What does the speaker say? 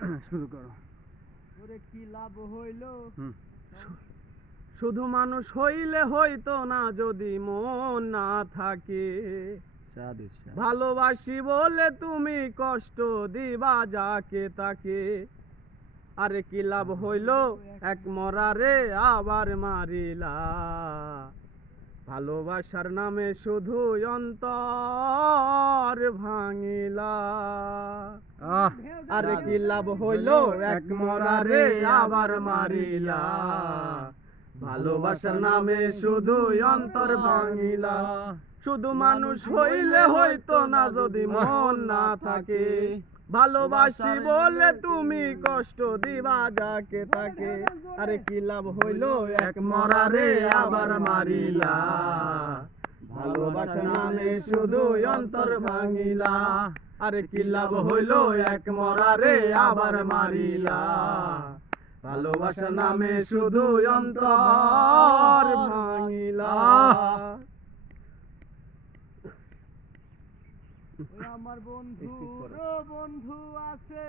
শুরু করো। ওরে কি লাভ হইল, শুধু মানুষ হইলে হইতো না যদি মন না থাকে। ভালোবাসি বলে তুমি কষ্ট দিবা যাকে তাকে। আরে কি লাভ হইল এক মরারে আবার মারিলা। ভালোবাসার নামে শুধু অন্তর ভাঙিলা। আরে কি লাভ হইল এক মরারে আবার মারিলা। ভালোবাসার নামে শুধু অন্তর ভাঙিলা। শুধু মানুষ হইলে হইতো না যদি মন না থাকে। ভালোবাসি বলে তুমি কষ্ট দিবা যাকে তাকে। আরে কি লাভ হইল এক মরারে আবার মারিলা। ভালোবাসার নামে শুধু অন্তর ভাঙিলা। আরে কি লাভ হইল এক মরারে আবার মারিলা। ভালোবাসার নামে শুধু অন্তর ভাঙিলা। আমার বন্ধু বন্ধু আছে।